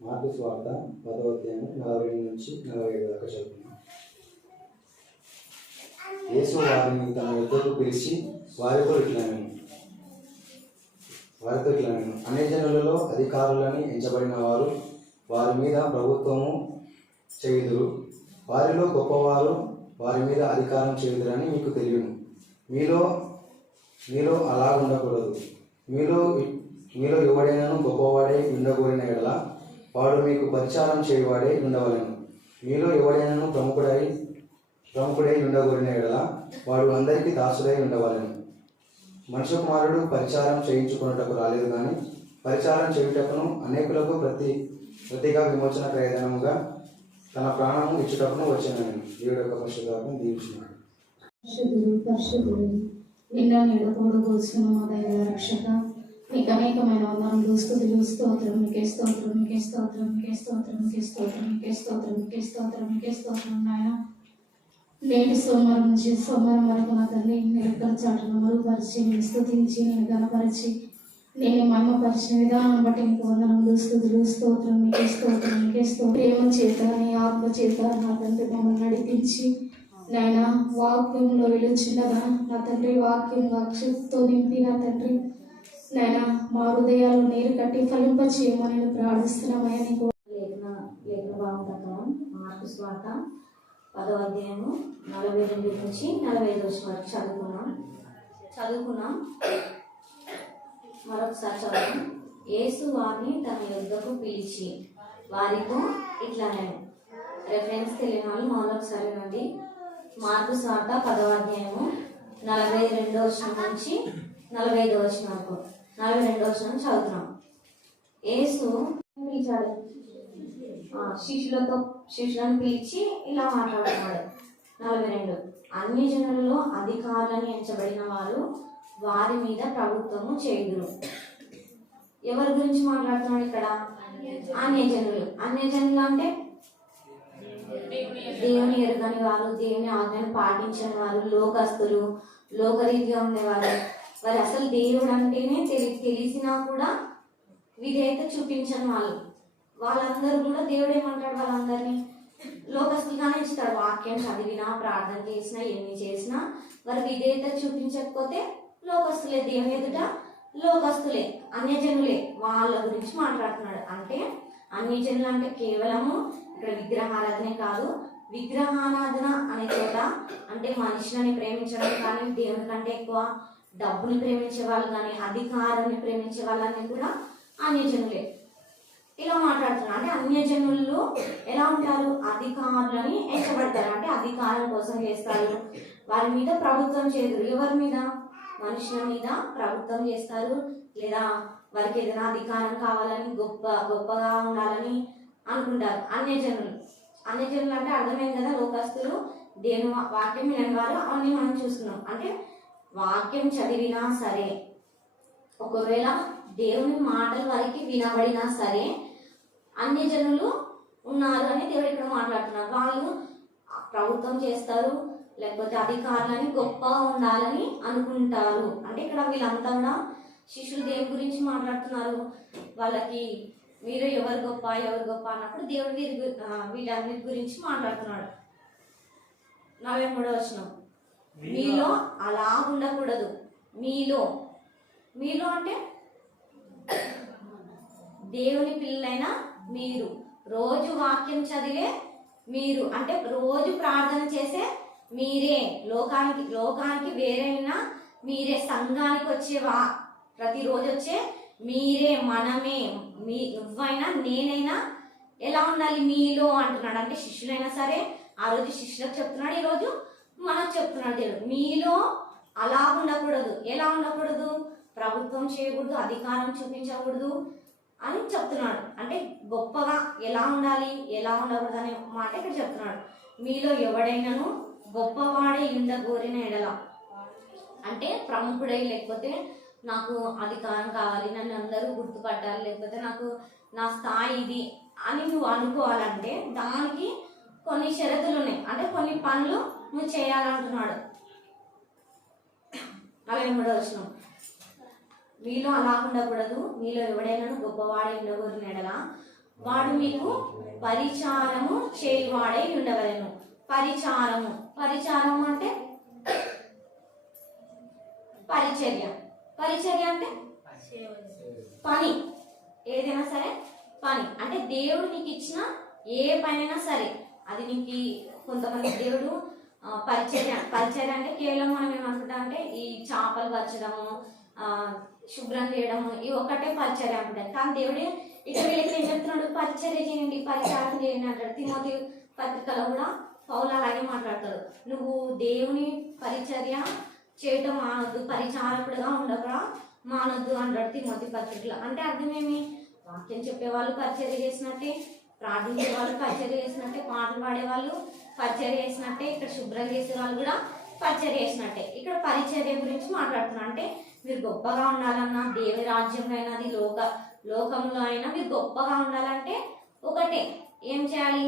మార్పు స్వార్థ పదవ అధ్యాయం నలభై ఎనిమిది నుంచి నలభై ఐదు దాకా చదువుకున్నాం యేసు వారిని తన యుద్ధకు పిలిచి వారితో ఇట్లా వారితో ఇట్లా నేను జనులలో అధికారులని ఎంచబడిన వారు వారి మీద ప్రభుత్వము చేయుదురు. వారిలో గొప్పవారు వారి మీద అధికారం చేయుదురని మీకు తెలియను. మీలో మీలో అలా ఉండకూడదు మీలో మీలో ఎవడైనాను గొప్పవాడే ఉండకూడిన ఎలా వాడు మీకు పరిచారం చేయవాడే ఉండవలను. మీలో ఎవడైనాను ప్రముఖుడై ప్రముఖుడై ఉండకూడిన ఎడల వాడు అందరికీ దాసుడై ఉండవాలని. మనుష్య కుమారుడు పరిచారం చేయించుకున్నటకు రాలేదు కానీ పరిచారం చేయుటకును అనేకులకు ప్రతి ప్రతిగా విమోచన ప్రయోజనముగా తన ప్రాణము ఇచ్చుటకును వచ్చినాను దేవుడు యొక్క పరిశుద్ధాత్మ దీవించినాడు పరిశుద్ధుడు పరిశుద్ధుడు నిన్న నిడకోడు కూర్చున్న మా దైవ రక్షక నీకు అనేకమైన వందనములు స్తోత్రం మీకే స్తోత్రం మీకే స్తోత్రం మీకే స్తోత్రం మీకే స్తోత్రం మీకే స్తోత్రం మీకే స్తోత్రం స్తోత్రం నాయన. నేటి సోమవారం నుంచి సోమవారం వరకు నా తల్లి నిరక్కల మరుగుపరిచి నేను స్థుతించి నేను గనపరిచి నేను మహిమపరిచిన విధానం బట్టి నీకు వందనములు స్థుతులు స్తోత్రం మీకే స్తోత్రం మీకే స్తోత్రం. ప్రేమ చేత నీ ఆత్మ చేత నా తండ్రి మమ్మల్ని నడిపించి నాయన వాక్యంలో వెలుచుండగా నా తండ్రి వాక్యం అక్షతో నింపి నా తండ్రి. నాయన మా హృదయాలు నీరు కట్టి ఫలింప చేయమని నేను ప్రార్థిస్తున్నామయ్యా నీకు లేఖన లేఖన భావం ప్రకారం మార్పు స్వాత పదవ అధ్యాయము నలభై రెండు నుంచి నలభై ఐదు వచ్చిన వరకు చదువుకున్నాం. చదువుకున్నాం. మరొకసారి చదువుతాం యేసు వారిని తన యుద్ధకు పిలిచి వారితో ఇట్లా నేను. రెఫరెన్స్ తెలియని వాళ్ళు మరొకసారి నుండి మార్పు స్వాత పదవ అధ్యాయము నలభై రెండో వచ్చిన నుంచి నలభై ఐదో వచ్చిన వరకు నలభై రెండో వచ్చిన చదువుతున్నాం. యేసు పిలిచాడు. శిష్యులతో శిష్యులను పిలిచి ఇలా మాట్లాడుతున్నాడు. నలభై రెండు. అన్ని జనులలో అధికారులను ఎంచబడిన వారు వారి మీద ప్రభుత్వము చేయుదురు. ఎవరి గురించి మాట్లాడుతున్నాడు ఇక్కడ? అన్య జనులు. అన్య జనులు అంటే? దేవుని ఎరగని వారు దేవుని ఆజ్ఞను పాటించని వారు లోకస్తులు లోకరీతిగా ఉండేవారు. వాళ్ళు అసలు దేవుడు అంటేనే తెలి తెలిసినా కూడా విధేయత చూపించని వాళ్ళు. వాళ్ళందరూ కూడా దేవుడు ఏమంటాడు వాళ్ళందరినీ? లోకస్తులుగానే ఇస్తాడు వాక్యం చదివినా ప్రార్థన చేసినా ఎన్ని చేసినా వారు విధేయత చూపించకపోతే లోకస్తులే దేవుని ఎదుట లోకస్తులే అన్యజనులే వాళ్ళ గురించి మాట్లాడుతున్నాడు. అంటే అన్యజనులు అంటే కేవలము ఇక్కడ విగ్రహారాధనే కాదు విగ్రహారాధన అనే చోట అంటే మనుషులని ప్రేమించడం కానీ దేవుని కంటే ఎక్కువ డబ్బుని ప్రేమించే వాళ్ళు కానీ అధికారాన్ని ప్రేమించే వాళ్ళని కూడా అన్యజనులే. ఇలా మాట్లాడుతున్నారు అంటే అన్యజనులు ఎలా ఉంటారు? అధికారులని ఎంచబడతారు అంటే అధికారం కోసం చేస్తారు. వారి మీద ప్రభుత్వం చేయదు. ఎవరి మీద? మనుషుల మీద ప్రభుత్వం చేస్తారు. లేదా వారికి ఏదైనా అధికారం కావాలని గొప్ప గొప్పగా ఉండాలని అనుకుంటారు. అన్యజనులు. అన్యజనులు అంటే అర్థమైంది కదా? లోకస్తులు దేని వాక్యం వినని వారు? అవన్నీ మనం చూస్తున్నాం. అంటే వాక్యం చదివినా సరే ఒకవేళ దేవుని మాటల వారికి వినబడినా సరే అన్ని జనులు ఉన్నారు అని దేవుడు ఇక్కడ మాట్లాడుతున్నారు వాళ్ళు ప్రభుత్వం చేస్తారు లేకపోతే అధికారులని గొప్పగా ఉండాలని అనుకుంటారు. అంటే ఇక్కడ వీళ్ళంతా కూడా శిష్యులు దేవుని గురించి మాట్లాడుతున్నారు? వాళ్ళకి మీరు ఎవరు గొప్ప ఎవరు గొప్ప అన్నప్పుడు దేవుడు వీరి వీటన్నిటి గురించి మాట్లాడుతున్నాడు. నలభై మూడో వచ్చినాం మీలో అలా ఉండకూడదు. మీలో. మీలో అంటే దేవుని పిల్లలైన మీరు. రోజు వాక్యం చదివే మీరు. అంటే రోజు ప్రార్థన చేసే మీరే. లోకానికి లోకానికి వేరైనా మీరే. సంఘానికి వచ్చే వా ప్రతిరోజు వచ్చే మీరే మనమే. మీ నువ్వైనా నేనైనా ఎలా ఉండాలి మీలో అంటున్నాడు. అంటే శిష్యులైనా సరే ఆ రోజు శిష్యులకు చెప్తున్నాడు ఈరోజు. మనకు చెప్తున్నాడు దేవుడు. మీలో అలా ఉండకూడదు. ఎలా ఉండకూడదు? ప్రభుత్వం చేయకూడదు అధికారం చూపించకూడదు అని చెప్తున్నాడు. అంటే గొప్పగా ఎలా ఉండాలి ఎలా ఉండకూడదు అనే మాట ఇక్కడ చెప్తున్నాడు. మీలో ఎవడైనాను గొప్పవాడే ఇంత కోరిన ఎడల. అంటే ప్రముఖుడై లేకపోతే నాకు అధికారం కావాలి నన్ను అందరూ గుర్తుపట్టాలి లేకపోతే నాకు నా స్థాయి ఇది అని నువ్వు అనుకోవాలంటే దానికి కొన్ని షరతులు ఉన్నాయి. అంటే కొన్ని పనులు నువ్వు చేయాలంటున్నాడు. నలభై మూడో వచ్చిన మీలో అలా ఉండకూడదు. మీలో ఎవడైనా గొప్పవాడే ఉండకూడదు వాడు మీకు పరిచారము చేయువాడై ఉండవలను. పరిచారము. పరిచారము అంటే పరిచర్య. పరిచర్య అంటే పని. ఏదైనా సరే పని. అంటే దేవుడు నీకు ఇచ్చిన ఏ పనైనా సరే. అది నీకు కొంతమంది దేవుడు పరిచర్య పరిచర్య అంటే కేవలం మనం ఏమనుకుంటాం అంటే ఈ చేపలు పరచడము శుభ్రం చేయడము ఇవి ఒక్కటే పరిచర్య అనుకుంటాం. కానీ దేవుడే ఇక్కడ వీళ్ళకి ఏం చెప్తున్నాడు? పరిచర్య చేయండి పరిచారం చేయండి అంటాడు. తిమోతి పత్రికలో కూడా పౌలు అలాగే మాట్లాడతాడు. నువ్వు దేవుని పరిచర్య చేయటం మానొద్దు పరిచారకుడుగా ఉండకుండా మానొద్దు అంటాడు తిమోతి పత్రికలో. అంటే అర్థమేమి వాక్యం చెప్పేవాళ్ళు పరిచర్య చేసినట్టే ప్రార్థించే వాళ్ళు పరిచర్య చేసినట్టే పాటలు పాడేవాళ్ళు పరిచర్య చేసినట్టే ఇక్కడ శుభ్రం చేసే వాళ్ళు కూడా పరిచర్య చేసినట్టే. ఇక్కడ పరిచర్య గురించి మాట్లాడుతున్నా. అంటే మీరు గొప్పగా ఉండాలన్నా దేవి రాజ్యంలో అయినా అది లోక లోకంలో అయినా మీరు గొప్పగా ఉండాలంటే ఒకటే ఏం చేయాలి?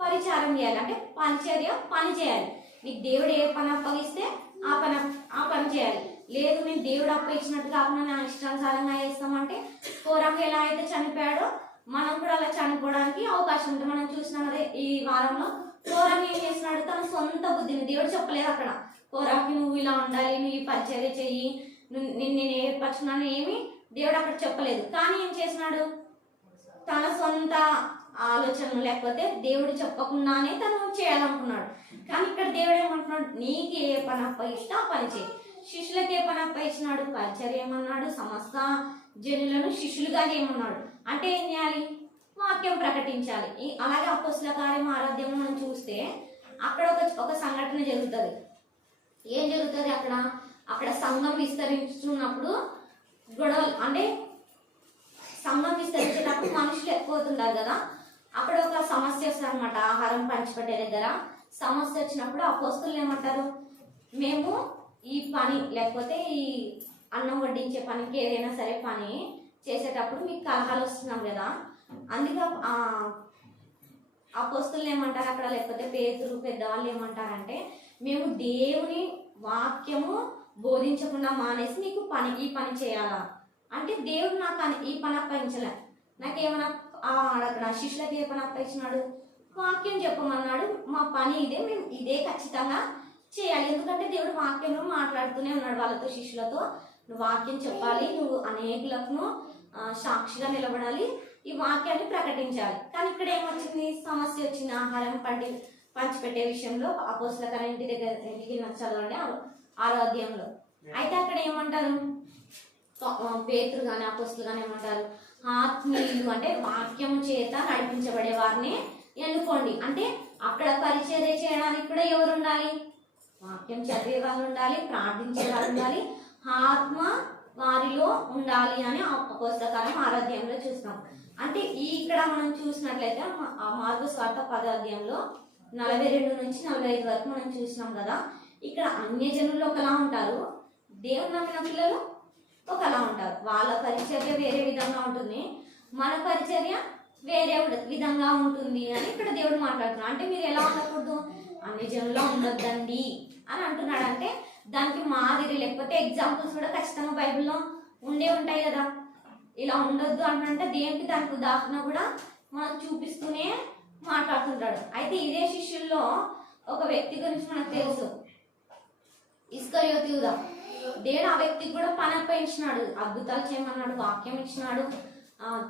పరిచారం చేయాలి. అంటే పరిచర్య పని చేయాలి. మీకు దేవుడు ఏ పని అప్పగిస్తే ఆ పని ఆ పని చేయాలి. లేదు నేను దేవుడు అప్ప ఇచ్చినట్టు కాకుండా నా ఇష్టానుసారంగా చేస్తామంటే కోరాకు ఎలా అయితే చనిపోయాడో మనం కూడా అలా చనిపోవడానికి అవకాశం ఉంటుంది. మనం చూసినాం కదా ఈ వారంలో కోరాకు ఏం చేసినాడు తన సొంత బుద్ధిని దేవుడు చెప్పలేదు అక్కడ. కోరాకి నువ్వు ఇలా ఉండాలి నువ్వు ఈ పరిచర్య చెయ్యి నేను ఏర్పరచున్నాను ఏమి దేవుడు అక్కడ చెప్పలేదు. కానీ ఏం చేసినాడు తన సొంత ఆలోచనలు లేకపోతే దేవుడు చెప్పకుండానే తను చేయాలనుకున్నాడు. కానీ ఇక్కడ దేవుడు ఏమంటున్నాడు? నీకు ఏ పని అప్పగిస్తే ఆ పని చేయి శిష్యులకు ఏ పని అప్పగించినాడు పరిచర్య ఏమన్నాడు? సమస్త జనులను శిష్యులుగా చేయమన్నాడు. అంటే ఏం చేయాలి? వాక్యం ప్రకటించాలి. అలాగే అపోస్తుల కార్యం ఆరాధ్యము మనం చూస్తే అక్కడ ఒక ఒక సంఘటన జరుగుతుంది. ఏం జరుగుతుంది అక్కడ? అక్కడ సంఘం విస్తరించున్నప్పుడు గొడవలు అంటే సంఘం విస్తరించేటప్పుడు మనుషులు ఎక్కువ అవుతుంటారు కదా? అక్కడ ఒక సమస్య వస్తుంది అనమాట ఆహారం పంచిపెట్టే దగ్గర. సమస్య వచ్చినప్పుడు ఆ పోస్తులు ఏమంటారు? మేము ఈ పని లేకపోతే ఈ అన్నం వడ్డించే పనికి ఏదైనా సరే పని చేసేటప్పుడు మీకు కలహాలు వస్తున్నాం కదా? అందుకే ఆ ఆ ఏమంటారు అక్కడ? లేకపోతే పేతులు పెద్దవాళ్ళు ఏమంటారంటే మేము దేవుని వాక్యము బోధించకుండా మానేసి నీకు పని ఈ పని చేయాలా? అంటే దేవుడు నాకు అని- ఈ పని అప్పగించలే. నాకేమైనా అక్కడ శిష్యులకి ఏ పని అప్పగించినాడు? వాక్యం చెప్పమన్నాడు. మా పని ఇదే. మేము ఇదే ఖచ్చితంగా చేయాలి. ఎందుకంటే దేవుడు వాక్యంలో మాట్లాడుతూనే ఉన్నాడు వాళ్ళతో శిష్యులతో. నువ్వు వాక్యం చెప్పాలి. నువ్వు అనేకులకు సాక్షిగా నిలబడాలి. ఈ వాక్యాన్ని ప్రకటించాలి. కానీ ఇక్కడ ఏమొచ్చింది? సమస్య వచ్చింది. ఆహారం పండి పంచిపెట్టే విషయంలో అపోసల ఇంటి దగ్గర ఇంటికి చదవండి. ఆరోగ్యంలో అయితే అక్కడ ఏమంటారు? పేతులు కానీ అపోస్తులు కానీ ఏమంటారు? ఆత్మీయులు అంటే వాక్యం చేత నడిపించబడే వారిని ఎన్నుకోండి. అంటే అక్కడ పరిచర్య చేయడానికి కూడా ఎవరు ఉండాలి వాక్యం చదివే వాళ్ళు ఉండాలి ప్రార్థించే వాళ్ళు ఉండాలి. ఆత్మ వారిలో ఉండాలి అని పుస్తకాలం ఆరాధ్యంలో చూస్తాం అంటే ఈ ఇక్కడ మనం చూసినట్లయితే మా- ఆ మార్గ స్వార్థ పదార్థంలో నలభై రెండు నుంచి నలభై ఐదు వరకు మనం చూసినాం కదా. ఇక్కడ అన్యజనులు ఒకలా ఉంటారు దేవుని నమ్మిన పిల్లలు ఒకలా ఉంటారు. వాళ్ళ పరిచర్య వేరే విధంగా ఉంటుంది మన పరిచర్య వేరే విధంగా ఉంటుంది అని ఇక్కడ దేవుడు మాట్లాడుతున్నాడు. అంటే మీరు ఎలా ఉండకూడదు? అన్ని జనుల్లో ఉండొద్దండి అని అంటున్నాడు. అంటే దానికి మాదిరి లేకపోతే ఎగ్జాంపుల్స్ కూడా ఖచ్చితంగా బైబిల్లో ఉండే ఉంటాయి కదా. ఇలా ఉండొద్దు అంటే దేనికి దానికి ఉదాహరణ కూడా మనకు చూపిస్తూనే మాట్లాడుతుంటాడు. అయితే ఇదే శిష్యుల్లో ఒక వ్యక్తి గురించి మనకు తెలుసు. ఇస్కరియోతి యూదా. దేవుడు ఆ వ్యక్తికి కూడా పని అప్పగించినాడు అద్భుతాలు చేయమన్నాడు వాక్యం ఇచ్చినాడు.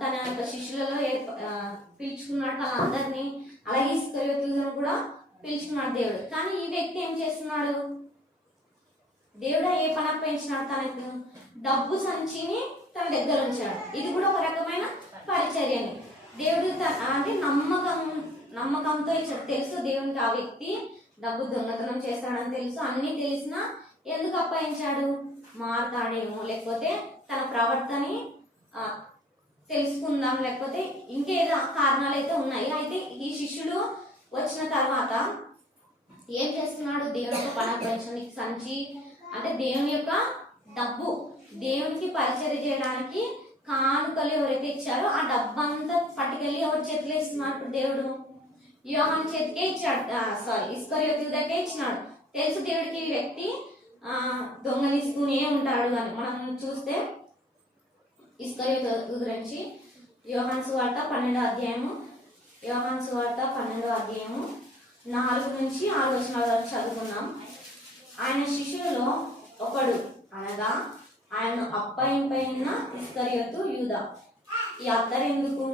తన యొక్క శిష్యులలో పిలుచుకున్నాడు వాళ్ళందరినీ అలాగే ఇస్కరియోతి యూదాను కూడా పిలుచుకున్నాడు దేవుడు. కానీ ఈ వ్యక్తి ఏం చేస్తున్నాడు? దేవుడు ఏ పని అప్పగించినాడు తనకు? డబ్బు సంచిని తన దగ్గర ఉంచాడు. ఇది కూడా ఒక రకమైన పరిచర్యని. దేవుడు అంటే నమ్మకం నమ్మకంతో ఇచ్చాడు. తెలుసు దేవునికి ఆ వ్యక్తి డబ్బు దొంగతనం చేస్తాడని తెలుసు. అన్నీ తెలిసినా ఎందుకు అప్పగించాడు? మారుతాడేమో. లేకపోతే తన ప్రవర్తని తెలుసుకుందాం. లేకపోతే ఇంకేదో కారణాలు అయితే ఉన్నాయి. అయితే ఈ శిష్యుడు వచ్చిన తర్వాత ఏం చేస్తున్నాడు? దేవుని యొక్క పణ సంచి అంటే దేవుని యొక్క డబ్బు దేవునికి పరిచయం చేయడానికి కానుకలు ఎవరైతే ఇచ్చారో ఆ డబ్బంతా పట్టుకెళ్ళి ఎవరి చేతిలో ఇస్తున్నాడు? దేవుడు. యోహన్ చేతికే ఇచ్చాడు. సారీ ఇస్కరియోతి దగ్గరే ఇచ్చినాడు. తెలుసు దేవుడికి ఈ వ్యక్తి ఆ, దొంగలిస్తూనే ఉంటాడు అని. మనం చూస్తే ఇస్కరియోతి గురించి యోహాన్ సువార్త పన్నెండో అధ్యాయము యోహాన్ సువార్త పన్నెండో అధ్యాయము నాలుగు నుంచి ఆరు వరకు చదువుకున్నాం ఆయన శిష్యులలో ఒకడు అనగా ఆయన అప్పయింపైన ఇస్కరియతు యూద. ఈ అత్తరెందుకు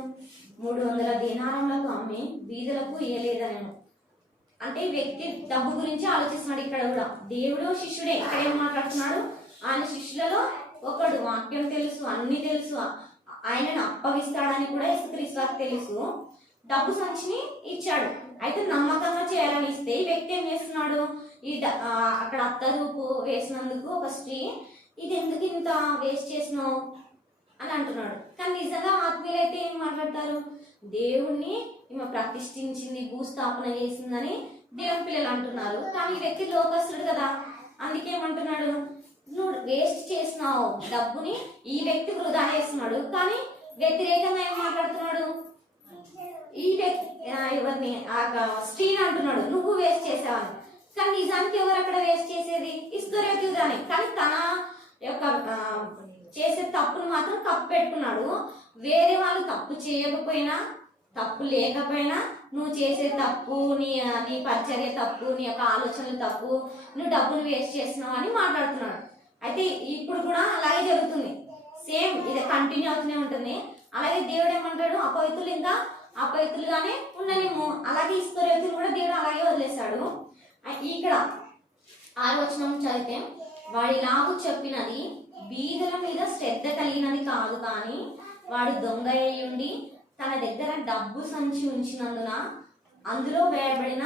మూడు వందల దీనారములకు అమ్మి వీధులకు ఏలేదనేమో అంటే వ్యక్తి డబ్బు గురించి ఆలోచిస్తున్నాడు ఇక్కడ కూడా. దేవుడు శిష్యుడే. ఇక్కడ ఏం మాట్లాడుతున్నాడు? ఆయన శిష్యులలో ఒకడు. వాక్యం తెలుసు అన్ని తెలుసు. ఆయనను అప్పగిస్తాడని కూడా యేసుక్రీస్తు తెలుసు. డబ్బు సంచిని ఇచ్చాడు. అయితే నమ్మకంగా చేయాలని ఇస్తే ఈ వ్యక్తి ఏం చేస్తున్నాడు? ఈ అక్కడ అత్తరూపు వేసినందుకు ఒక స్త్రీ ఇది ఎందుకు ఇంత వేస్ట్ చేసినావు? అని అంటున్నాడు. కానీ నిజంగా ఆత్మీయులైతే ఏం మాట్లాడతారు? దేవుణ్ణి ఈమె ప్రతిష్ఠించింది భూస్థాపన చేసిందని దేవుని పిల్లలు అంటున్నారు. కానీ ఈ వ్యక్తి లోకస్తుడు కదా. అందుకేమంటున్నాడు నువ్వు వేస్ట్ చేసినావు డబ్బుని ఈ వ్యక్తి వృధా చేస్తున్నాడు. కానీ వ్యతిరేకంగా ఏం మాట్లాడుతున్నాడు? ఈ వ్యక్తి ఎవరిని? ఆ స్త్రీని అంటున్నాడు. నువ్వు వేస్ట్ చేసావని. కానీ నిజానికి ఎవరు అక్కడ వేస్ట్ చేసేది? ఇస్కరేతుగానే కానీ తన యొక్క చేసే తప్పును మాత్రం తప్పు పెట్టుకున్నాడు. వేరే వాళ్ళు తప్పు చేయకపోయినా తప్పు లేకపోయినా నువ్వు చేసే తప్పు నీ నీ పరిచర్య తప్పు నీ యొక్క ఆలోచనలు తప్పు నువ్వు డబ్బును వేస్ట్ చేస్తున్నావు అని మాట్లాడుతున్నాడు. అయితే ఇప్పుడు కూడా అలాగే జరుగుతుంది. సేమ్ ఇది కంటిన్యూ అవుతూనే ఉంటుంది. అలాగే దేవుడు ఏమంటాడు? అపవిత్రులు ఇంకా అపవిత్రులుగానే ఉండలేము. అలాగే ఇస్కరేతులు కూడా దేవుడు అలాగే వదిలేశాడు. ఇక్కడ ఆలోచన చదివితే వాడి లాగు చెప్పినది బీదల మీద శ్రద్ధ కలిగినది కాదు కానీ వాడు దొంగ అయ్యుండి తన దగ్గర డబ్బు సంచి ఉంచినందున అందులో వేయబడిన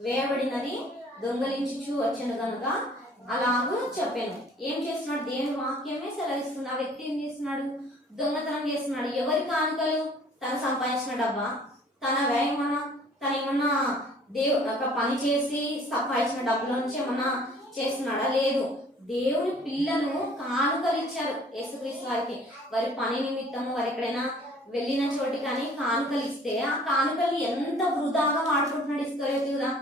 వేయబడినది దొంగలించుచు వచ్చాను కనుక అలాగూ చెప్పాను. ఏం చేస్తున్నాడు? దేవుని వాక్యమే సెలవిస్తుంది. ఆ వ్యక్తి ఏం చేస్తున్నాడు? దొంగతనం చేస్తున్నాడు. ఎవరి కానుకలు? తను సంపాదించిన డబ్బా తన ఏమన్నా తను ఏమన్నా దేవు ఒక పని చేసి సంపాదించిన డబ్బుల నుంచి ఏమన్నా చేస్తున్నాడా? లేదు. దేవుని పిల్లను కానుకలు ఇచ్చారు యేసుక్రీస్తు వారికి. వారి పని నిమిత్తము వారు ఎక్కడైనా వెళ్ళిన చోటి కానీ కానుకలు ఇస్తే ఆ కానుకలు ఎంత వృధాగా వాడుకుంటున్నాడు ఇస్తారు కదా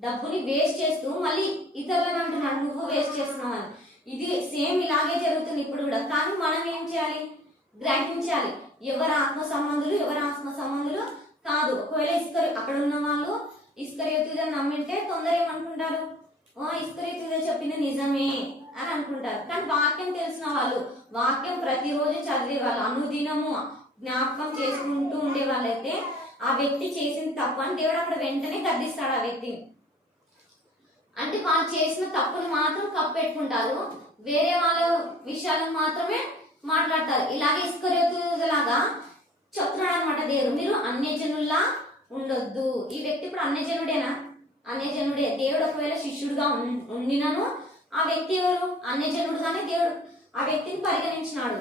డబ్బుని వేస్ట్ చేస్తూ మళ్ళీ ఇతరులను అంటున్నాడు నువ్వు వేస్ట్ చేస్తున్నావు అని. ఇది సేమ్ ఇలాగే జరుగుతుంది ఇప్పుడు కూడా. కానీ మనం ఏం చేయాలి? గ్రహించాలి. ఎవరు ఆత్మ సంబంధులు ఎవరు ఆత్మ సంబంధులు కాదు. ఒకవేళ ఇస్తారు అక్కడ ఉన్న వాళ్ళు ఇస్కరేతుగా నమ్మింటే తొందర ఏమనుకుంటారు ఓ ఇస్కరేతుగా చెప్పింది నిజమే అని అనుకుంటారు. కానీ వాక్యం తెలిసిన వాళ్ళు వాక్యం ప్రతిరోజు చదివే వాళ్ళు అనుదినము జ్ఞాపకం చేసుకుంటూ ఉండే వాళ్ళైతే ఆ వ్యక్తి చేసిన తప్పు అని దేవుడు అక్కడ వెంటనే గద్దిస్తాడు ఆ వ్యక్తిని. అంటే వాళ్ళు చేసిన తప్పులు మాత్రం కప్పెట్టుకుంటారు. వేరే వాళ్ళ విషయాలను మాత్రమే మాట్లాడతారు. ఇలాగే ఇసుకరేతులాగా చెప్తున్నాడు అనమాట దేవుడు. మీరు అన్యజనుల్లా ఉండొద్దు. ఈ వ్యక్తి ఇప్పుడు అన్యజనుడేనా? అన్యజనుడే. దేవుడు ఒకవేళ శిష్యుడుగా ఉండినను ఆ వ్యక్తి ఎవరు? అన్యజనుడుగానే దేవుడు ఆ వ్యక్తిని పరిగణించినాడు.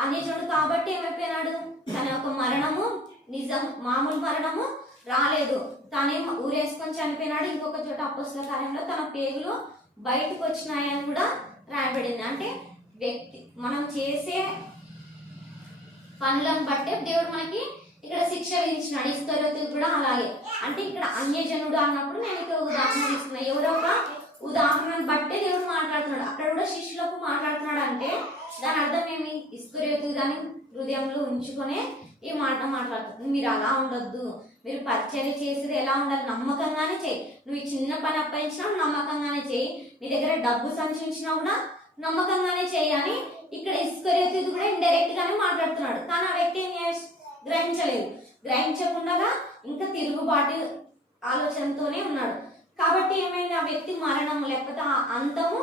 అన్యజనుడు కాబట్టి ఏమైపోయినాడు? తన యొక్క మరణము నిజం మామూలు మరణము రాలేదు. తనే ఊరేసుకొని చనిపోయినాడు. ఇంకొక చోట అప్పస్తుల కార్యంలో తన పేగులు బయటకు వచ్చినాయని కూడా రాయబడింది. అంటే వ్యక్తి మనం చేసే పనులను బట్టే దేవుడు మనకి ఇక్కడ శిక్ష విధించినాడు ఇస్తరతులు కూడా అలాగే. అంటే ఇక్కడ అన్యజనుడు అన్నప్పుడు నేను ఇక్కడ ఉదాహరణ తీసుకున్నా. ఎవరో ఒక ఉదాహరణను బట్టే దేవుడు మాట్లాడుతున్నాడు. అక్కడ కూడా శిష్యులకు మాట్లాడుతున్నాడు అంటే దాని అర్థం ఏమి? ఇస్కరేతు దాని హృదయంలో ఉంచుకొనే ఈ మాట మాట్లాడుతుంది. మీరు అలా ఉండొద్దు. మీరు పరిచయం చేసేది ఎలా ఉండాలి నమ్మకంగానే చేయి. నువ్వు ఈ చిన్న పని అప్పగించినా నమ్మకంగానే చేయి. నీ దగ్గర డబ్బు సంచించినా కూడా నమ్మకంగానే చేయి అని ఇక్కడ ఇస్కరేతు కూడా ఇండైరెక్ట్ గానే మాట్లాడుతున్నాడు. కానీ ఆ వ్యక్తి ఏం గ్రహించలేదు. గ్రహించకుండా ఇంకా తిరుగుబాటు ఆలోచనతోనే ఉన్నాడు. కాబట్టి ఏమైనా ఆ వ్యక్తి మరణం లేకపోతే ఆ అంతము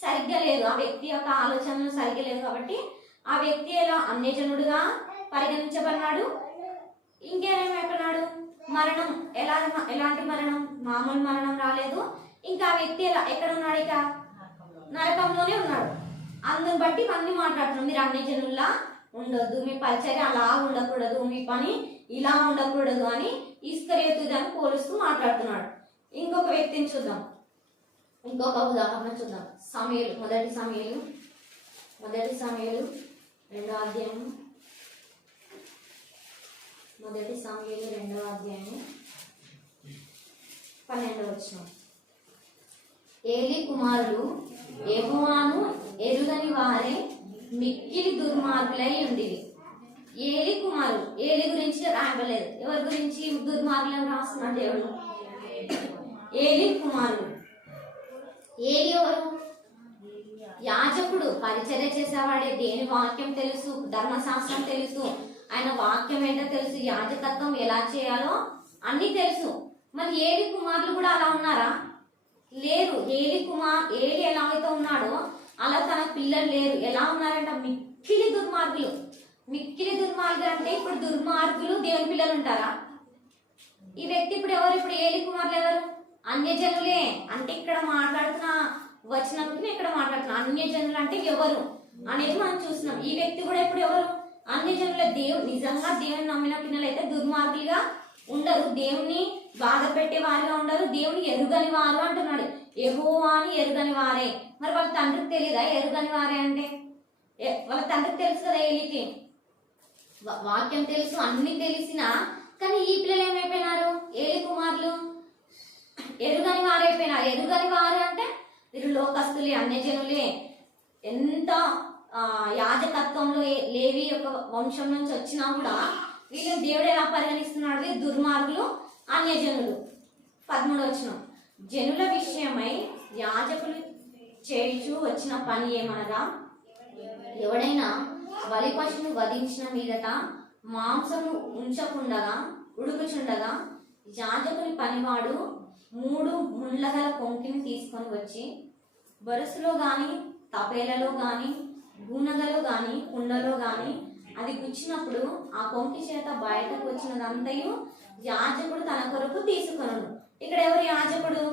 సరిగ్గా లేదు. ఆ వ్యక్తి యొక్క ఆలోచనలు సరిగ్గా లేదు కాబట్టి ఆ వ్యక్తి ఎలా అన్యజనుడుగా పరిగణించబడినాడు? ఇంకేమైపోయినాడు మరణం. ఎలా ఎలాంటి మరణం? మామూలు మరణం రాలేదు. ఇంకా ఆ వ్యక్తి ఎలా ఎక్కడ ఉన్నాడు ఇక? నరకంలోనే ఉన్నాడు. అందుని బట్టి ఇవన్నీ మాట్లాడుతున్నాం. మీరు అన్ని జనుల్లా ఉండొద్దు మీ పరిచర్య అలా ఉండకూడదు మీ పని ఇలా ఉండకూడదు అని ఇస్కరేతు దాన్ని పోలుస్తూ మాట్లాడుతున్నాడు. ఇంకొక వ్యక్తిని చూద్దాం. ఇంకొక ఉదాహరణ చూద్దాం. సమయలు మొదటి సమయలు మొదటి సమయలు రెండవ అధ్యాయం. మొదటి సమయలు రెండవ అధ్యాయం. పన్నెండవ వచ్చిన ఏలి కుమారులు యెహోవాను ఎరుగని వారే మిక్కిలి దుర్మార్గులై ఉండిరి. ఏలి కుమారు ఏలి గురించి రాయబలేదు ఎవరి గురించి దుర్మార్గులను రాస్తున్నాడు దేవుడు? ఏలి కుమారు ఏలి ఎవరు? యాజకుడు. పరిచర్య చేసేవాడే. దేని వాక్యం తెలుసు? ధర్మశాస్త్రం తెలుసు. ఆయన వాక్యం ఏంటో తెలుసు. యాజకత్వం ఎలా చేయాలో అన్ని తెలుసు. మరి ఏలి కుమారులు కూడా అలా ఉన్నారా? లేరు. ఏలి కుమార్ ఏలి ఎలా అయితే ఉన్నాడో అలా తన పిల్లలు లేరు. ఎలా ఉన్నారంట? మిక్కిలి దుర్మార్గులు. మిక్కిలి దుర్మార్గులు అంటే ఇప్పుడు దుర్మార్గులు దేవుని పిల్లలు ఉంటారా? ఈ వ్యక్తి ఇప్పుడు ఎవరు? ఇప్పుడు ఏలి కుమార్లు ఎవరు? అన్యజనులే. అంటే ఇక్కడ మాట్లాడుతున్న వచ్చినప్పుడు ఇక్కడ మాట్లాడుతున్నా. అన్యజనులు అంటే ఎవరు అనేది మనం చూస్తున్నాం. ఈ వ్యక్తి కూడా ఇప్పుడు ఎవరు? అన్యజనుల. దేవు నిజంగా దేవుని నమ్మిన పిల్లలు అయితే దుర్మార్గులుగా ఉండరు దేవుని బాధ పెట్టే వారిగా ఉండరు దేవుని ఎరుగని వారు అంటున్నాడు. ఎహోవా అని ఎరుగని వారే. మరి వాళ్ళ తండ్రికి తెలియదా? ఎరుగని వారే అంటే? వాళ్ళ తండ్రికి తెలుసు కదా ఏలికి? వాక్యం తెలుసు అన్ని తెలిసినా. కానీ ఈ పిల్లలు ఏమైపోయినారు? ఏలి కుమారులు. ఎరుగని వారైపోయినారు ఎరుగని వారు అంటే వీరు లోకస్తులే అన్యజనులే. ఎంత యాజకత్వంలో లేవి యొక్క వంశం నుంచి వచ్చినా కూడా వీళ్ళు దేవుడు ఎలా పరిగణిస్తున్నాడు? దుర్మార్గులు అన్యజనులు. పదమూడు వచ్చిన జనుల విషయమై యాజకులు చేయుచు వచ్చిన పని ఏమనగా? ఎవడైనా బలి పశువును వధించిన మీదట మాంసము ఉంచకుండగా ఉడుకుచుండగా యాజకుని పనివాడు మూడు ముండ్లగల కొంకిని తీసుకొని వచ్చి బరుసులో కానీ తపేలలో కానీ గూనగలో కానీ కుండలో కానీ అది గుచ్చినప్పుడు ఆ కొంకి చేత బయటకు వచ్చినదంతయు యాజకుడు తన కొరకు తీసుకొనను. ఇక్కడ ఎవరు యాజకుడు?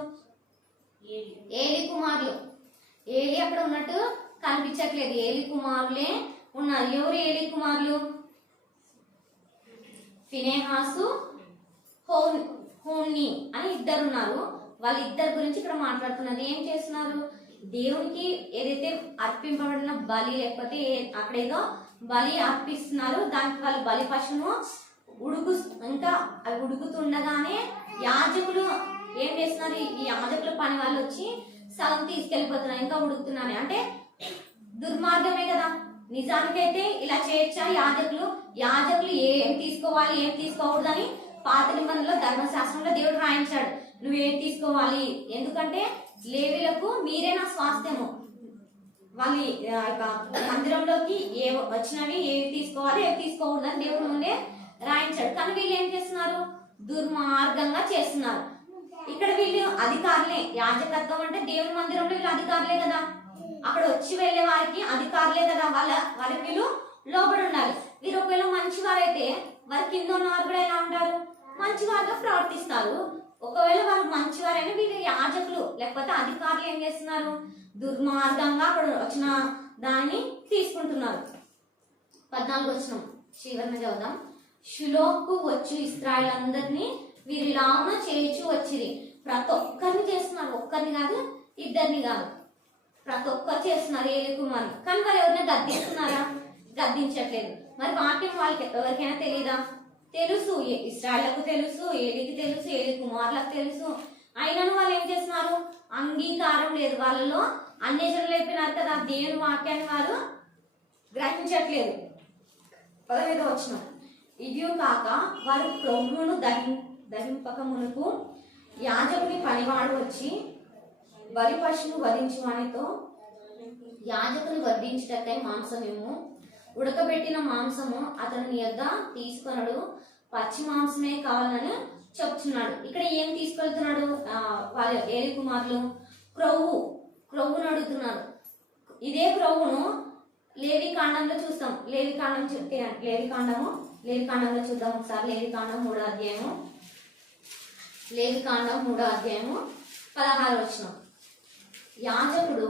ఏలి కుమారులు. ఏలి అక్కడ ఉన్నట్టు కనిపించట్లేదు. ఏలి కుమారులే ఉన్నారు. ఎవరు ఏలి కుమారులు? ఫినేహాసు హోన్ హోన్ని అని ఇద్దరు ఉన్నారు వాళ్ళిద్దరి గురించి ఇక్కడ మాట్లాడుతున్నది ఏం చేస్తున్నారు? దేవునికి ఏదైతే అర్పింపబడిన బలి లేకపోతే అక్కడ ఏదో బలి అర్పిస్తున్నారు. దానికి వాళ్ళు బలి పశువును ఉడుకు ఇంకా అవి ఉడుకుతుండగానే యాజకులు ఏం చేస్తున్నారు? ఈ యాజకుల పని వాళ్ళు వచ్చి సగం తీసుకెళ్ళిపోతున్నారు ఇంకా ఉడుకుతున్నాను అంటే దుర్మార్గమే కదా. నిజానికైతే ఇలా చేయొచ్చా యాజకులు. యాజకులు ఏం తీసుకోవాలి ఏం తీసుకోకూడదని పాత నిబంధనలో ధర్మశాస్త్రంలో దేవుడు రాయించాడు. నువ్వేం తీసుకోవాలి? ఎందుకంటే లేవీలకు మీరే నా స్వాస్థ్యము. వాళ్ళు మందిరంలోకి ఏ వచ్చినవి ఏవి తీసుకోవాలి ఏవి తీసుకోకూడదని దేవుడు ముందే రాయించాడు. కానీ వీళ్ళు ఏం చేస్తున్నారు? దుర్మార్గంగా చేస్తున్నారు. ఇక్కడ వీళ్ళు అధికారులే. యాజకత్వం అంటే దేవుని మందిరంలో వీళ్ళు అధికారులే కదా. అక్కడ వచ్చి వెళ్ళే వారికి అధికారులే కదా. వాళ్ళ వారి వీళ్ళు లోబడి ఉండాలి. వీరు ఒకవేళ మంచి వారైతే వారి కింద ఉన్న వారు కూడా ఎలా ఉంటారు? మంచి వారుగా ప్రవర్తిస్తారు. ఒకవేళ వారు మంచివారైనా వీళ్ళు యాజకులు లేకపోతే అధికారులు ఏం చేస్తున్నారు? దుర్మార్గంగా అక్కడ వచ్చిన దానిని తీసుకుంటున్నారు. పద్నాలుగు వచ్చిన చివరిన చదువుదాం షులోకు వచ్చు ఇస్రాయల్ అందరినీ వీరి లావున చేయించు వచ్చింది ప్రతి ఒక్కరిని చేస్తున్నారు. ఒక్కరిని కాదు ఇద్దరిని కాదు. ప్రతి ఒక్కరు చేస్తున్నారు ఏలి కుమార్ కానీ వారు ఎవరైనా గద్దిస్తున్నారా? గద్దించట్లేదు. మరి వాక్యం వాళ్ళకి ఎవరికైనా తెలియదా తెలుసు. ఏ- తెలుసు ఏలికి తెలుసు ఏలి కుమార్లకు తెలుసు. అయినను వాళ్ళు ఏం చేస్తున్నారు? అంగీకారం లేదు. వాళ్ళలో అన్యజనులు అయిపోయినారు కదా దేవుని వాక్యాన్ని వారు గ్రహించట్లేదు. పదహైదు వచ్చిన ఇదియు కాక వారు ప్రభువును దహి దహింపక మునుపు యాజకుని పనివాడు వచ్చి బలి పశువును వధించు వానితో యాజకుని వధించుటకై మాంసమేమో ఉడకబెట్టిన మాంసము అతని నీ యొద్ద తీసుకొనడు. పచ్చి మాంసమే కావాలని చెప్తున్నాడు. ఇక్కడ ఏం తీసుకెళ్తున్నాడు? ఆ, వాళ్ళ ఏలి కుమారులు. క్రొవ్వు క్రొవ్వును అడుగుతున్నారు. ఇదే క్రొవ్వును లేవి కాండంలో చూస్తాం. లేవి కాండం చెప్తే లేవి కాండము లేవి కాండంలో చూద్దాం ఒకసారి. లేవి కాండం మూడో అధ్యాయము. లేవి కాండం మూడో అధ్యాయము పదహారు వచ్చిన యాజకుడు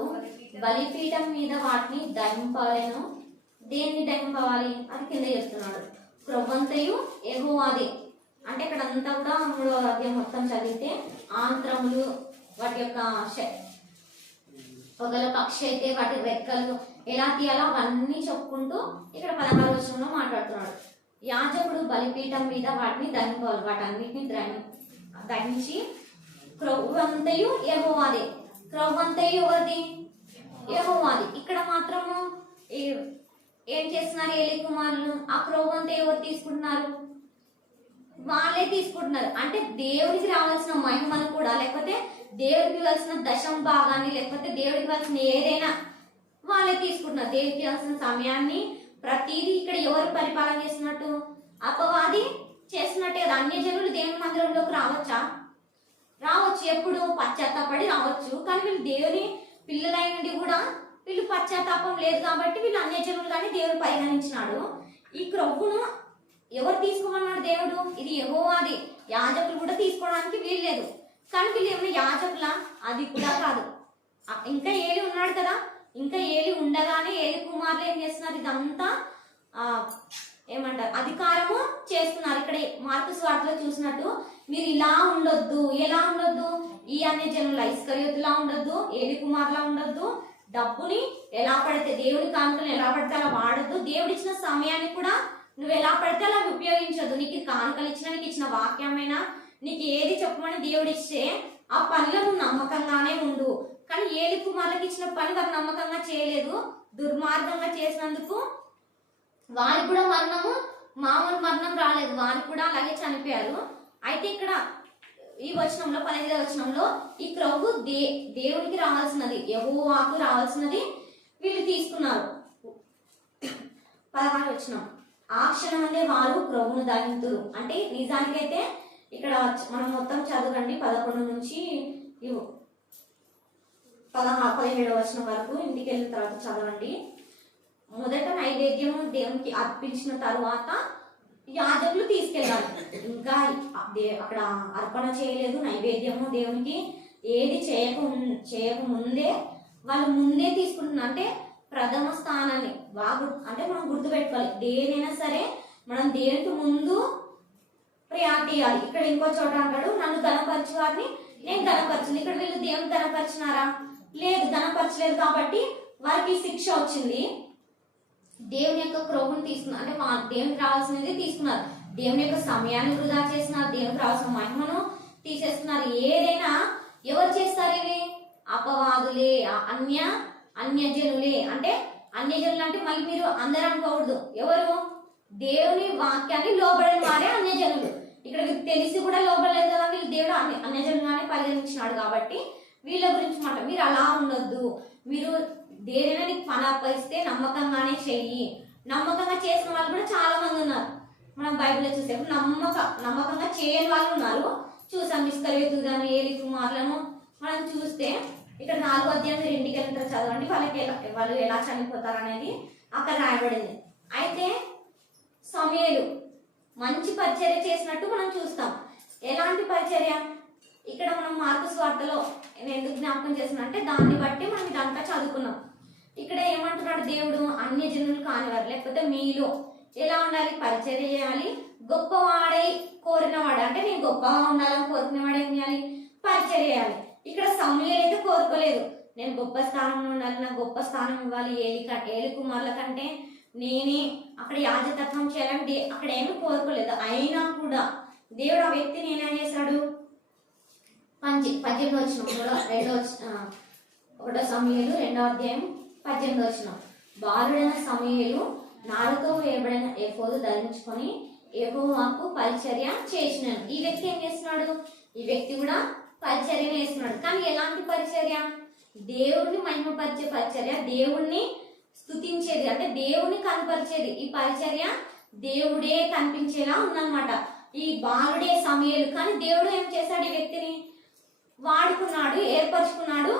బలిపీఠం మీద వాటిని దహింపలేను దేన్ని దహింపవాలి అని కింద చెప్తున్నాడు. క్రొవ్వంతయు ఎగువాది అంటే ఇక్కడ అంతా కూడా మూడో అధ్యాయం మొత్తం చదివితే ఆంత్రములు వాటి యొక్క ఒకవేళ పక్షి అయితే వాటి రెక్కలు ఎలా తీయాలో అవన్నీ చెప్పుకుంటూ ఇక్కడ పదహారు వచనంలో మాట్లాడుతున్నాడు. యాజకుడు బలిపీఠం మీద వాటిని దహింపాలి వాటన్నిటిని ద్రవి దహించి క్రొవ్వంతయు యెహోవాదే. క్రొవ్వంతయు ఎవరిది? యెహోవాది. ఇక్కడ మాత్రము ఏం చేస్తున్నారు ఏలి కుమారులు? ఆ క్రొవ్వు ఎవరు తీసుకుంటున్నారు? వాళ్ళే తీసుకుంటున్నారు. అంటే దేవుడికి రావాల్సిన మహిమను కూడా లేకపోతే దేవుడికి ఇవ్వాల్సిన దశం భాగాన్ని లేకపోతే దేవుడికి ఇవ్వాల్సిన ఏదైనా వాళ్ళే తీసుకుంటున్నారు. దేవుడికి ఇవ్వాల్సిన సమయాన్ని ప్రతిదీ ఇక్కడ ఎవరు పరిపాలన చేసినట్టు అపవాది చేస్తున్నట్టే కదా. అన్య జనులు దేవుని మందిరంలోకి రావచ్చా? రావచ్చు. ఎప్పుడు పశ్చాత్తాపడి రావచ్చు. కానీ వీళ్ళు దేవుని పిల్లలై నుండి కూడా వీళ్ళు పశ్చాత్తాపం లేదు కాబట్టి వీళ్ళు అన్య కానీ దేవుడు పరిగణించినాడు. ఈ క్రొవ్వును ఎవరు తీసుకోమన్నాడు దేవుడు? ఇది యెహోవాది. యాజకులు కూడా తీసుకోవడానికి వీల్లేదు. కానీ వీళ్ళు ఏమైనా యాజకులా? అది కూడా కాదు. ఇంకా ఏలి ఉన్నాడు కదా? ఇంకా ఏలి ఉండగానే ఏలి కుమారులు ఏం చేస్తున్నారు? ఇదంతా ఆ, ఏమంటారు? అధికారము చేస్తున్నారు. ఇక్కడ మార్పు స్వార్థలో చూసినట్టు మీరు ఇలా ఉండొద్దు ఎలా ఉండొద్దు? ఈ అనే జనుల ఇస్కరియోతులా ఉండొద్దు ఏలి కుమార్లా ఉండొద్దు. డబ్బుని ఎలా పడితే దేవుడి కానుకలను ఎలా పడితే అలా వాడొద్దు. దేవుడిచ్చిన సమయాన్ని కూడా నువ్వు ఎలా పడితే అలా ఉపయోగించదు నీకు కానుకలు ఇచ్చిన నీకు ఇచ్చిన వాక్యమైనా నీకు ఏది చెప్పమని దేవుడు ఇస్తే ఆ పనిలో నువ్వు నమ్మకంగానే ఉండు. కానీ ఏలి కుమార్లకు ఇచ్చిన పని వారు నమ్మకంగా చేయలేదు దుర్మార్గంగా చేసినందుకు వారికి కూడా మరణము మామూలు మరణం రాలేదు. వారు కూడా అలాగే చనిపోయారు. అయితే ఇక్కడ ఈ వచనంలో పదిహేదో వచనంలో ఈ క్రొవ్వు దే దేవునికి రావాల్సినది యెహోవాకు రావాల్సినది వీళ్ళు తీసుకున్నారు. పదహారు వచనం. ఆ క్షణమందే వారు క్రొవ్వును దహింతురు అంటే నిజానికైతే ఇక్కడ మనం మొత్తం చదవండి. పదకొండు నుంచి పదహా పదిహేడవ వచ్చిన వరకు ఇంటికి వెళ్ళిన తర్వాత చదవండి. మొదట నైవేద్యము దేవునికి అర్పించిన తరువాత యాజకులు తీసుకెళ్ళాలి. ఇంకా అక్కడ అర్పణ చేయలేదు. నైవేద్యము దేవునికి ఏది చేయక చేయక ముందే వాళ్ళు ముందే తీసుకుంటున్నారు. అంటే ప్రథమ స్థానాన్ని బాగా అంటే మనం గుర్తుపెట్టుకోవాలి. దేనైనా సరే మనం దేవునికి ముందు ప్రయారిటీ ఇవ్వాలి. ఇక్కడ ఇంకో చోట అంటాడు నన్ను ధనపరిచి వారిని నేను ధనపరిచింది ఇక్కడ వీళ్ళు దేవుని ధనపరిచినారా? లేదు ధనపరచలేదు కాబట్టి వారికి శిక్ష వచ్చింది. దేవుని యొక్క క్రోగును తీసుకున్నారు. అంటే మా దేవునికి రావాల్సినది తీసుకున్నారు. దేవుని యొక్క సమయాన్ని వృధా చేసినారు దేవునికి రావాల్సిన మహిమను తీసేస్తున్నారు. ఏదైనా ఎవరు చేస్తారు ఇవి? అపవాదులే అన్య అన్యజనులే. అంటే అన్యజనులు అంటే మళ్ళీ మీరు అందరూ అనుకోకూడదు ఎవరు? దేవుని వాక్యాన్ని లోబడిన వారే అన్యజనులు. ఇక్కడ మీకు తెలిసి కూడా లోబడలేదు కదా వీళ్ళు దేవుడు అన్య అన్యజనులుగానే పరిగణించినాడు కాబట్టి వీళ్ళ గురించి మాట. మీరు అలా ఉండొద్దు. మీరు దేనిని నీకు పని అప్పగిస్తే నమ్మకంగానే చెయ్యి. నమ్మకంగా చేసిన వాళ్ళు కూడా చాలా మంది ఉన్నారు. మనం బైబిల్లో చూసే నమ్మక నమ్మకంగా చేయని వాళ్ళు ఉన్నారు. చూసాం మిస్కర్ కానీ ఏలి కుమారులను మనం చూస్తే ఇక్కడ నాలుగో అధ్యాయం మీరు ఇంటికి వెళ్తారు చదవండి. వాళ్ళకి ఎలా వాళ్ళు ఎలా చనిపోతారు అనేది అక్కడ రాయబడింది. అయితే సమయలు మంచి పరిచర్య చేసినట్టు మనం చూస్తాం. ఎలాంటి పరిచర్య? ఇక్కడ మనం మార్పు స్వార్థలో నేను ఎందుకు జ్ఞాపకం చేసిన అంటే దాన్ని బట్టి మనం ఇదంతా చదువుకున్నాం. ఇక్కడ ఏమంటున్నాడు దేవుడు? అన్య జనులు కానివారు లేకపోతే మీలో ఎలా ఉండాలి? పరిచర్య చేయాలి. గొప్పవాడై కోరినవాడు. అంటే నేను గొప్పగా ఉండాలని కోరుకునేవాడు ఏం చేయాలి? పరిచర్య చేయాలి. ఇక్కడ సమయం అయితే కోరుకోలేదు. నేను గొప్ప స్థానంలో ఉండాలి నాకు గొప్ప స్థానం ఇవ్వాలి. ఏలి ఏలి కుమారుల కంటే నేనే అక్కడ యాజకత్వం చేయాలని అక్కడ ఏమి కోరుకోలేదు. అయినా కూడా దేవుడు ఆ వ్యక్తిని ఏం చేశాడు? పంచి పద్దెనిమిది వచ్చిన రెండో ఒకటో సమయాలు రెండో అధ్యాయం పద్దెనిమిది వచ్చిన బాలుడైన సమయాలు నాలుగో వేయబడిన ఏఫోదు ధరించుకొని ఏహోవాకు పరిచర్య చేసినాను. ఈ వ్యక్తి ఏం చేస్తున్నాడు? ఈ వ్యక్తి కూడా పరిచర్య చేస్తున్నాడు. కానీ ఎలాంటి పరిచర్య? దేవుణ్ణి మహిమపరిచే పరిచర్య దేవుణ్ణి స్తుతించేది. అంటే దేవుణ్ణి కనపరిచేది. ఈ పరిచర్య దేవుడే కనిపించేలా ఉందన్నమాట. ఈ బాలుడే సమయాలు. కానీ దేవుడు ఏం చేశాడు ఈ వ్యక్తిని? వాడుకున్నాడు ఏర్పరచుకున్నాడు.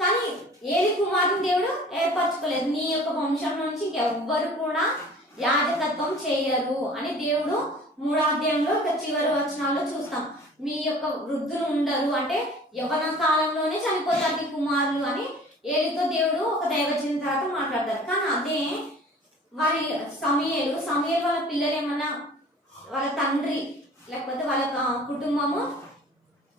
కానీ ఏలి కుమారుని దేవుడు ఏర్పరచుకోలేదు. నీ యొక్క వంశం నుంచి ఎవ్వరు కూడా యాజకత్వం చేయరు అని దేవుడు మూడాధ్యాయంలో చివరి వచనాల్లో చూస్తాం. మీ యొక్క వృద్ధులు ఉండరు. అంటే యవన కాలంలోనే చనిపోతారు కుమారులు అని ఏలితో దేవుడు ఒక దైవచన తర్వాత మాట్లాడతారు. కానీ అదే వారి సమయలు సమయలు వాళ్ళ పిల్లలు ఏమన్నా వాళ్ళ తండ్రి లేకపోతే వాళ్ళ కుటుంబము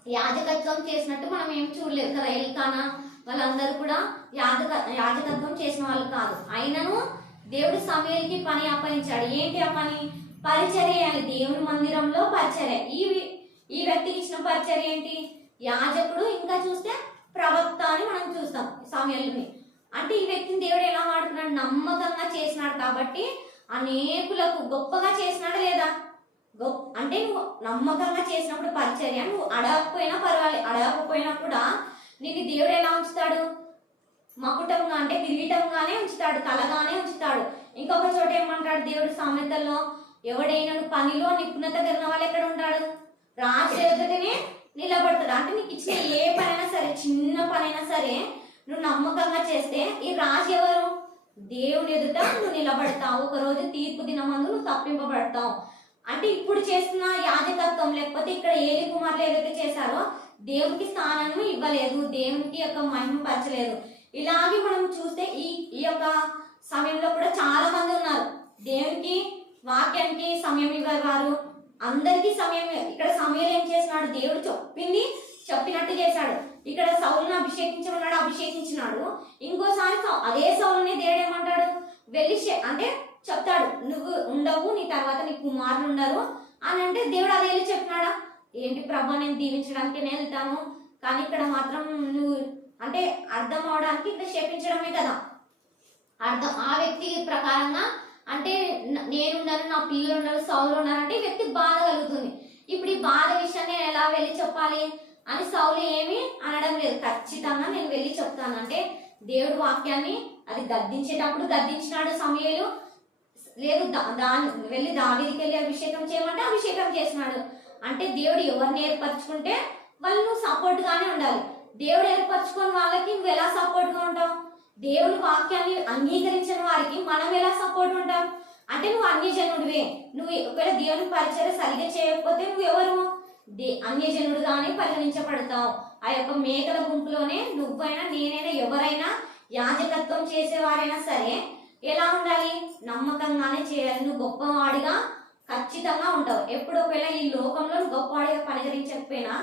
యాజకత్వం చేసినట్టు మనం ఏం చూడలేదు కదా. ఎల్కానా వాళ్ళందరూ కూడా యాజక యాజకత్వం చేసిన వాళ్ళు కాదు. అయినను దేవుడు సమయానికి పని అప్పగించాడు. ఏంటి ఆ పని? పరిచర్య చేయాలి. దేవుని మందిరంలో పరిచర్య. ఈ ఈ వ్యక్తికి ఇచ్చిన పరిచర్య ఏంటి? యాజకుడు ఇంకా చూస్తే ప్రవక్త అని మనం చూస్తాం సమయాలని. అంటే ఈ వ్యక్తిని దేవుడు ఎలా వాడుతున్నాడు? నమ్మకంగా చేసినాడు కాబట్టి అనేకులకు గొప్పగా చేసినాడు లేదా? గొప్ప అంటే నువ్వు నమ్మకంగా చేసినప్పుడు పరిచర్య నువ్వు అడగకపోయినా పర్వాలేదు అడగకపోయినా కూడా నిన్ను దేవుడు ఎలా ఉంచుతాడు? మకుటంగా అంటే కిరీటంగానే ఉంచుతాడు తలగానే ఉంచుతాడు. ఇంకొక చోట ఏమంటాడు దేవుడు సామెతల్లో? ఎవడైనా పనిలో నిపుణత కలిగిన వాళ్ళు ఎక్కడ ఉంటాడు రాజు ఎదుటనే నిలబడతాడు అంటే నీకు ఇచ్చిన ఏ పనైనా సరే చిన్న పనైనా సరే నువ్వు నమ్మకంగా చేస్తే ఈ రాజు ఎవరు? దేవుని ఎదుట నువ్వు నిలబడతావు. ఒక రోజు తీర్పు దినమందు నువ్వు తప్పింపబడతావు. అంటే ఇప్పుడు చేస్తున్న యాజకత్వం లేకపోతే ఇక్కడ ఏలి కుమార్లు ఏదైతే చేశారో దేవునికి స్థానాన్ని ఇవ్వలేదు. దేవునికి యొక్క మహిమ పరచలేదు. ఇలాగే మనం చూస్తే ఈ ఈ యొక్క సమయంలో కూడా చాలా మంది ఉన్నారు. దేవునికి వాక్యానికి సమయం ఇవ్వగారు అందరికీ సమయం ఇక్కడ సమయం ఏం చేసినాడు? దేవుడు చెప్పింది చెప్పినట్టు చేశాడు. ఇక్కడ సౌలును అభిషేకించమన్నాడు అభిషేకించినాడు. ఇంకోసారి సౌ- అదే సౌలుని దేవుడు ఏమంటాడు? వెళ్ళి అంటే చెప్తాడు నువ్వు ఉండవు నీ తర్వాత నీ కుమారులు ఉండరు అని అంటే దేవుడు అదే వెళ్ళి చెప్పినాడా? ఏంటి ప్రభా నేను దీవించడానికి నేను వెళ్తాను కానీ ఇక్కడ మాత్రం నువ్వు అంటే అర్థం అవడానికి ఇక్కడ శపించడమే కదా. అర్థం ఆ వ్యక్తి ప్రకారంగా అంటే న- నేనున్నాను నా పిల్లలు ఉన్నారు సౌలు ఉన్నారు అంటే వ్యక్తి బాధ కలుగుతుంది. ఇప్పుడు ఈ బాధ విషయాన్ని నేను ఎలా వెళ్ళి చెప్పాలి అని సౌలు ఏమి అనడం లేదు. ఖచ్చితంగా నేను వెళ్ళి చెప్తాను. అంటే దేవుడు వాక్యాన్ని అది గద్దించేటప్పుడు గద్దించినాడు సమయలు. లేదు దాని వెళ్ళి దావీదికి వెళ్ళి అభిషేకం చేయమంటే అభిషేకం చేసినాడు. అంటే దేవుడు ఎవరిని ఏర్పరచుకుంటే వాళ్ళు నువ్వు సపోర్ట్గానే ఉండాలి. దేవుడు ఏర్పరచుకున్న వాళ్ళకి నువ్వు ఎలా సపోర్ట్గా ఉంటావు? దేవుని వాక్యాన్ని అంగీకరించిన వారికి మనం ఎలా సపోర్ట్ ఉంటాం? అంటే నువ్వు అన్యజనుడివే. నువ్వు ఒకవేళ దేవుని పరిచయం సరిగ్గా చేయకపోతే నువ్వు ఎవరు? దే అన్యజనుడుగానే పరిగణించబడతావు. ఆ యొక్క మేకల గుంపులోనే నువ్వైనా నేనైనా ఎవరైనా యాజకత్వం చేసేవారైనా సరే ఎలా ఉండాలి? నమ్మకంగానే చేయాలి. నువ్వు గొప్పవాడిగా ఖచ్చితంగా ఉంటావు. ఎప్పుడు ఒకవేళ ఈ లోకంలో నువ్వు గొప్పవాడిగా పరిగణించకపోయినా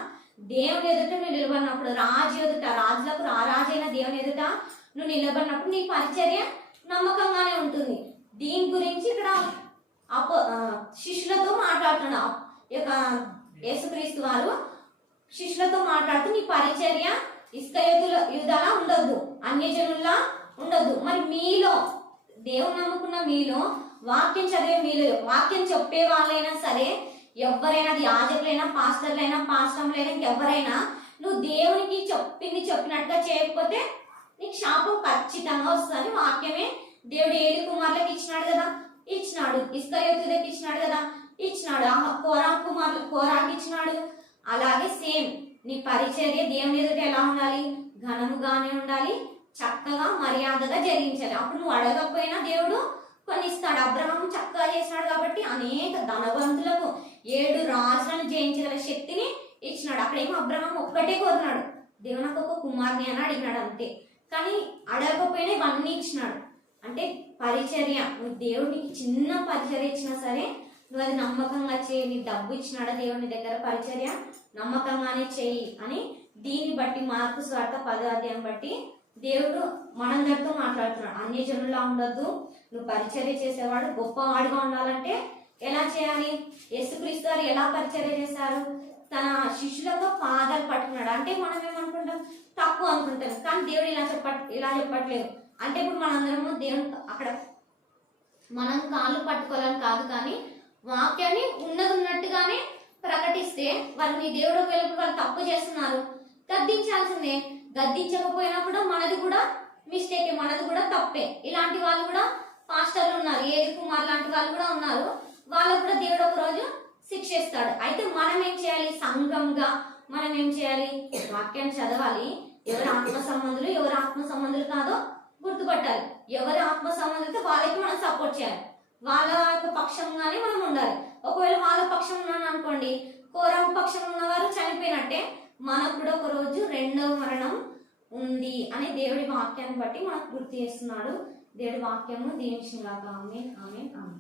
దేవుని ఎదుట నువ్వు నిలబడినప్పుడు రాజు ఎదుట రాజులకు రారాజైన దేవుని ఎదుట నువ్వు నిలబడినప్పుడు నీ పరిచర్య నమ్మకంగానే ఉంటుంది. దీని గురించి ఇక్కడ అపో శిష్యులతో మాట్లాడుతున్నావు ఈ యొక్క యేసుక్రీస్తు వారు శిష్యులతో మాట్లాడుతూ నీ పరిచర్య ఇస్కయతుల యుద్ధలా ఉండొద్దు. అన్యజనుల్లా ఉండొద్దు. మరి మీలో దేవుని నమ్ముకున్న మీలో వాక్యం చదివే మీలో వాక్యం చెప్పే వాళ్ళైనా సరే ఎవరైనా అది యాజకులైనా పాస్టర్లైనా పాస్టర్లైనా ఇంకెవరైనా నువ్వు దేవునికి చెప్పింది చెప్పినట్టుగా చేయకపోతే నీకు శాపం ఖచ్చితంగా వస్తుంది. వాక్యమే దేవుడు ఏడు కుమారులకు ఇచ్చినాడు కదా? ఇచ్చినాడు. ఇస్కయోతులకు ఇచ్చినాడు కదా? ఇచ్చినాడు. కోరా కుమారులు కోరాకి ఇచ్చినాడు. అలాగే సేమ్ నీ పరిచర్య దేవుని ఎదుట ఎలా ఉండాలి? ఘనముగానే ఉండాలి. చక్కగా మర్యాదగా జరిగించాలి. అప్పుడు నువ్వు అడగకపోయినా దేవుడు కొన్ని ఇస్తాడు. అబ్రహం చక్కగా చేసినాడు కాబట్టి అనేక ధనవంతులకు ఏడు రాజులను జయించగల శక్తిని ఇచ్చినాడు. అక్కడేమో అబ్రహం ఒక్కటే కోరినాడు. దేవునికి ఒక కుమార్ని అని అడిగినాడు అంతే. కానీ అడగకపోయినా ఇవన్నీ ఇచ్చినాడు. అంటే పరిచర్య. నువ్వు దేవుడికి చిన్న పరిచర్య ఇచ్చినా సరే నువ్వు అది నమ్మకంగా చేయి. నీ డబ్బు ఇచ్చినాడా దేవుని దగ్గర పరిచర్య? నమ్మకంగానే చేయి అని దీన్ని బట్టి మార్పు స్వార్థ పదార్థం బట్టి దేవుడు మనందరితో మాట్లాడుతున్నాడు. అన్ని జనులా ఉండొద్దు. నువ్వు పరిచర్య చేసేవాడు గొప్పవాడిగా ఉండాలంటే ఎలా చేయాలి? యేసుక్రీస్తు గారు ఎలా పరిచర్య చేశారు? తన శిష్యులతో పాదాలు పట్టుకున్నాడు. అంటే మనం ఏమనుకుంటాం? తక్కువ అనుకుంటాం. కానీ దేవుడు ఇలా చెప్పట్ ఇలా చెప్పట్లేదు. అంటే ఇప్పుడు మనందరము దేవుని అక్కడ మనం కాళ్ళు పట్టుకోవాలని కాదు కానీ వాక్యాన్ని ఉన్నది ఉన్నట్టుగానే ప్రకటిస్తే వాళ్ళు నీ దేవుడు వెళ్ళి వాళ్ళు తప్పు చేస్తున్నారు. గద్దించాల్సిందే. గద్దించకపోయినా కూడా మనది కూడా మిస్టేక్ మనది కూడా తప్పే. ఇలాంటి వాళ్ళు కూడా పాస్టర్లు ఉన్నారు. ఏది కుమార్ లాంటి వాళ్ళు కూడా ఉన్నారు. వాళ్ళకు కూడా దేవుడు ఒక రోజు శిక్షిస్తాడు. అయితే మనం ఏం చేయాలి? సంఘంగా మనం ఏం చేయాలి? వాక్యాన్ని చదవాలి. ఎవరు ఆత్మ సంబంధులు ఎవరు ఆత్మ సంబంధులు కాదో గుర్తుపట్టాలి. ఎవరి ఆత్మ సంబంధిత వాళ్ళకి మనం సపోర్ట్ చేయాలి. వాళ్ళ యొక్క పక్షంగానే మనం ఉండాలి. ఒకవేళ వాళ్ళ పక్షం ఉన్నాను అనుకోండి కోరం పక్షం ఉన్నవారు చనిపోయినట్టే మనకు కూడా ఒక రోజు రెండవ మరణం ఉంది అని దేవుడి వాక్యాన్ని బట్టి మనకు గుర్తు చేస్తున్నాడు. దేవుడి వాక్యము దీవించిన ఆమె ఆమె ఆమె